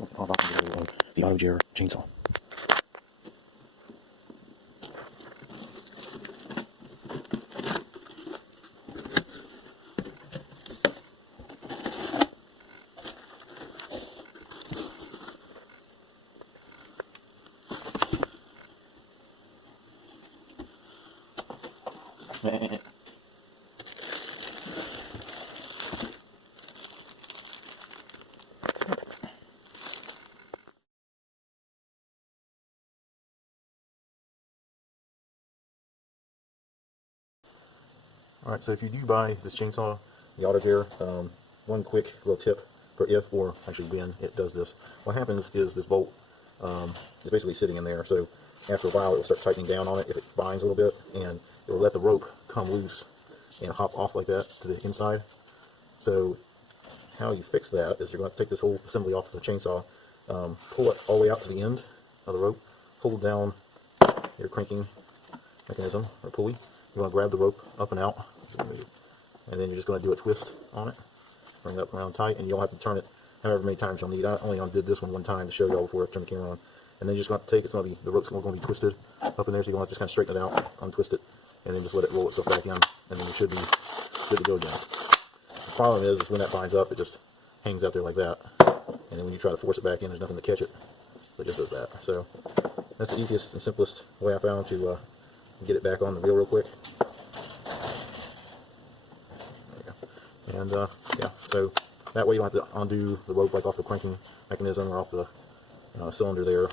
Let's go on the autojare chainsaw. Alright, so if you do buy this chainsaw, the autojare, one quick little tip for if, or actually when it does this. What happens is this bolt is basically sitting in there, so after a while it will start tightening down on it if it binds a little bit, and it will let the rope come loose and hop off like that to the inside. So how you fix that is you're going to take this whole assembly off the chainsaw, pull it all the way out to the end of the rope, pull down your cranking mechanism or pulley. You want to grab the rope up and out, and then you're just going to do a twist on it, bring it up around tight, and you'll have to turn it however many times you'll need. I only did this one time to show y'all before I turn the camera on. And then you're just going to take, it's going to be, the rope's going to be twisted up in there, so you're going to have to just kind of straighten it out, untwist it, and then just let it roll itself back in, and then you should be good to go again. The problem is when that binds up, it just hangs out there like that, and then when you try to force it back in, there's nothing to catch it, so it just does that. So that's the easiest and simplest way I found to get it back on the reel real quick. There we go. And yeah, so that way you don't have to undo the rope like off the cranking mechanism or off the cylinder there.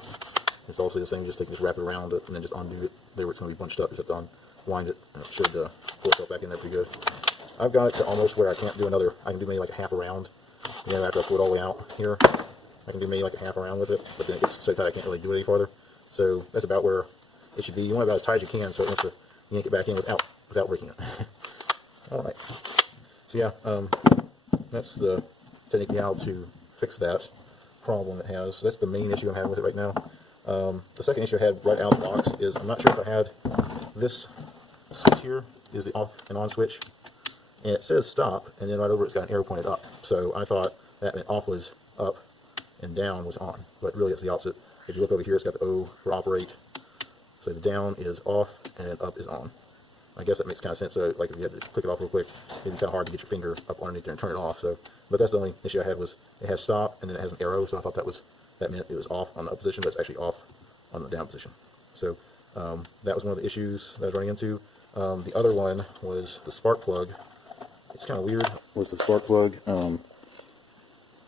It's also the same, just wrap it around it and then just undo it there where it's going to be bunched up. You just have to unwind it, and it should pull itself back in there pretty good. I've got it to almost where I can't do another, I can do maybe like a half a round. You know, after I pull it all the way out here, I can do maybe like a half a round with it, but then it gets so tight I can't really do it any farther. So that's about where it should be. You want it about as tight as you can so it wants to yank it back in without breaking it. Alright. So yeah, that's the technique how to fix that problem it has. So that's the main issue I'm having with it right now. The second issue I had right out of the box is I'm not sure if I had this switch here is the off and on switch, and it says stop, and then right over it's got an arrow pointed up. So I thought that meant off was up and down was on, but really it's the opposite. If you look over here, it's got the O for operate. So the down is off and then up is on. I guess that makes kind of sense. So like if you had to click it off real quick, it'd be kind of hard to get your finger up underneath there and turn it off. So, but that's the only issue I had, was it has stop and then it has an arrow. So I thought that meant it was off on the up position, but it's actually off on the down position. So that was one of the issues that I was running into. The other one was the spark plug. It's kind of weird with the spark plug.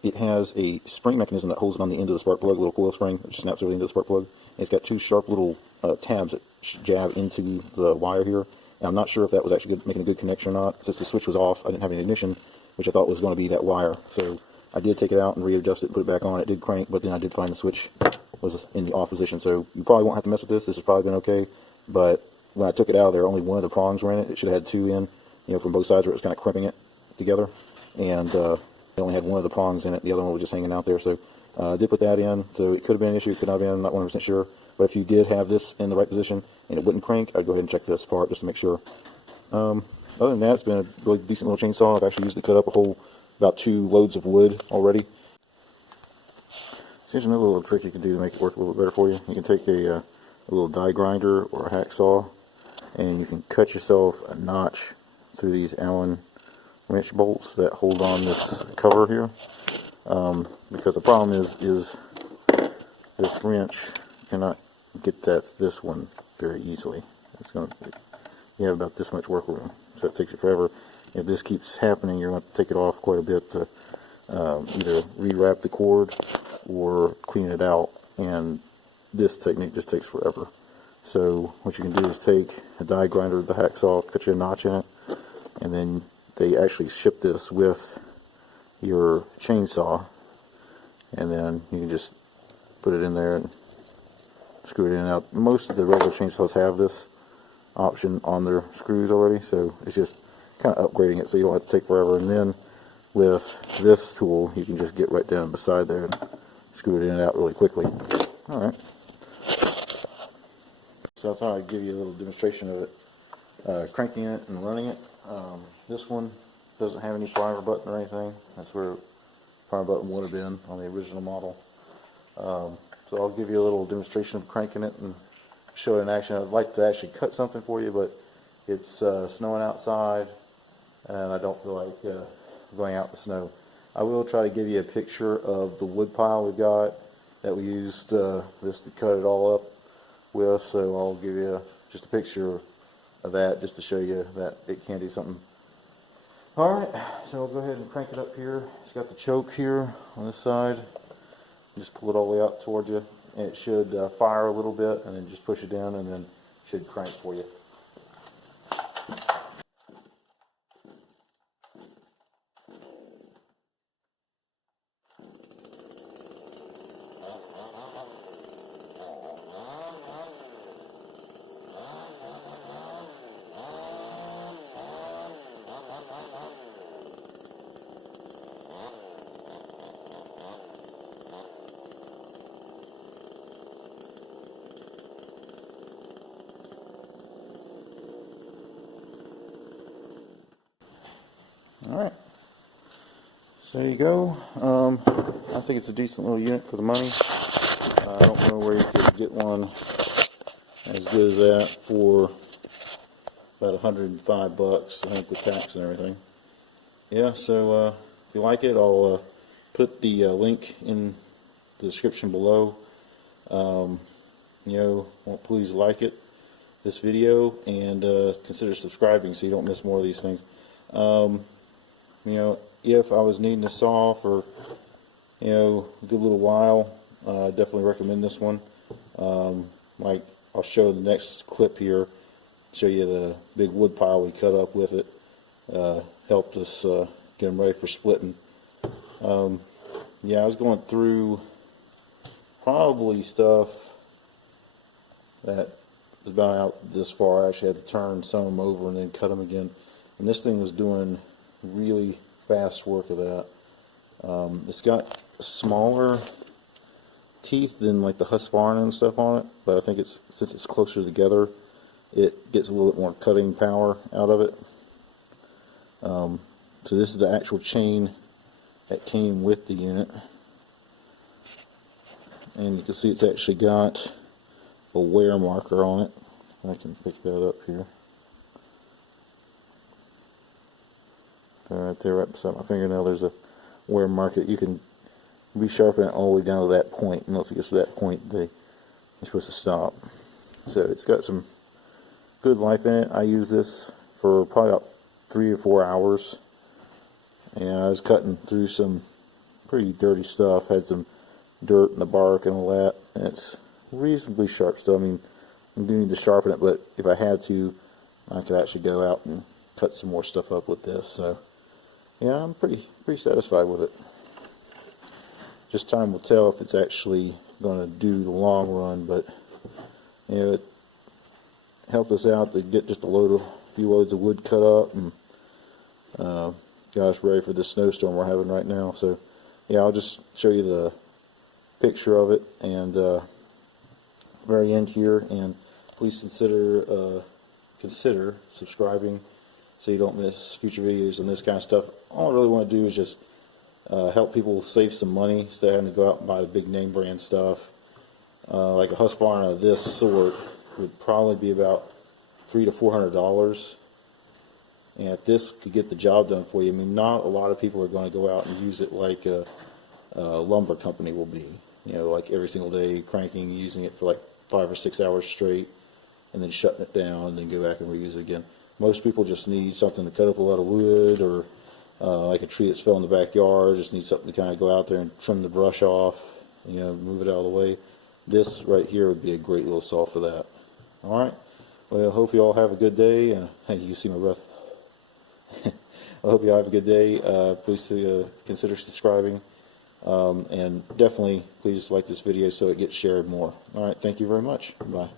It has a spring mechanism that holds it on the end of the spark plug, a little coil spring, which snaps over the end of the spark plug. And it's got two sharp little tabs that jab into the wire here. And I'm not sure if that was actually making a good connection or not. Since the switch was off, I didn't have any ignition, which I thought was going to be that wire. So I did take it out and readjust it and put it back on. It did crank, but then I did find the switch was in the off position. So you probably won't have to mess with this. This has probably been okay. But when I took it out of there, only one of the prongs were in it. It should have had two in, you know, from both sides where it was kind of crimping it together. And it only had one of the prongs in it. The other one was just hanging out there. So I did put that in. So it could have been an issue. It could not have been. I'm not 100% sure. But if you did have this in the right position and it wouldn't crank, I'd go ahead and check this part just to make sure. Other than that, it's been a really decent little chainsaw. I've actually used it to cut up about 2 loads of wood already. So here's another little trick you can do to make it work a little bit better for you. You can take a little die grinder or a hacksaw, and you can cut yourself a notch through these Allen wrench bolts that hold on this cover here. Because the problem is this wrench cannot get this one very easily. You have about this much work room, so it takes you forever. If this keeps happening, you're going to take it off quite a bit to either rewrap the cord or clean it out, and this technique just takes forever. So what you can do is take a die grinder, the hacksaw, cut you a notch in it, and then they actually ship this with your chainsaw, and then you can just put it in there and screw it in and out. Most of the regular chainsaws have this option on their screws already, so it's just kind of upgrading it so you don't have to take forever. And then with this tool, you can just get right down beside there and screw it in and out really quickly. Alright, so I thought I'd give you a little demonstration of it, cranking it and running it. This one doesn't have any primer button or anything. That's where the primer button would have been on the original model. So I'll give you a little demonstration of cranking it and show it in action. I'd like to actually cut something for you, but it's snowing outside and I don't feel like going out in the snow. I will try to give you a picture of the wood pile we've got that we used this to cut it all up with, so I'll give you just a picture of that just to show you that it can do something. Alright, so I'll go ahead and crank it up here. It's got the choke here on this side. Just pull it all the way out towards you, and it should fire a little bit, and then just push it down, and then it should crank for you. Alright, so there you go. I think it's a decent little unit for the money. I don't know where you could get one as good as that for about $105, I think, with tax and everything. Yeah, so if you like it, I'll put the link in the description below. Please like it, this video, and consider subscribing so you don't miss more of these things. If I was needing a saw for, a good little while, I definitely recommend this one. Like I'll show the next clip here, show you the big wood pile we cut up with it. Helped us get them ready for splitting. Yeah, I was going through probably stuff that was about out this far. I actually had to turn some of them over and then cut them again. And this thing was doing really fast work of that. It's got smaller teeth than like the Husqvarna and stuff on it, but I think since it's closer together, it gets a little bit more cutting power out of it. So this is the actual chain that came with the unit, and you can see it's actually got a wear marker on it. I can pick that up here. Right there, right beside my fingernail, there's a wear marker. You can resharpen it all the way down to that point, and once it gets to that point, you're supposed to stop. So it's got some good life in it. I use this for probably about 3 or 4 hours, and I was cutting through some pretty dirty stuff. Had some dirt in the bark and all that, and it's reasonably sharp still. I mean, I do need to sharpen it, but if I had to, I could actually go out and cut some more stuff up with this. So yeah, I'm pretty satisfied with it. Just time will tell if it's actually going to do the long run, but it helped us out to get just a few loads of wood cut up, and got us ready for this snowstorm we're having right now. So yeah, I'll just show you the picture of it and very end here, and please consider subscribing so you don't miss future videos and this kind of stuff. All I really want to do is just help people save some money instead of having to go out and buy the big name brand stuff. Like a Husqvarna of this sort would probably be about $300 to $400, and if this could get the job done for you, I mean, not a lot of people are going to go out and use it like a lumber company will be. Like every single day cranking, using it for like 5 or 6 hours straight, and then shutting it down and then go back and reuse it again. Most people just need something to cut up a lot of wood, or like a tree that's fell in the backyard, just need something to kind of go out there and trim the brush off, move it out of the way. This right here would be a great little saw for that. Alright, well, I hope you all have a good day. Hey, you see my breath. I hope you all have a good day. Please consider subscribing, and definitely please like this video so it gets shared more. Alright, thank you very much. Bye.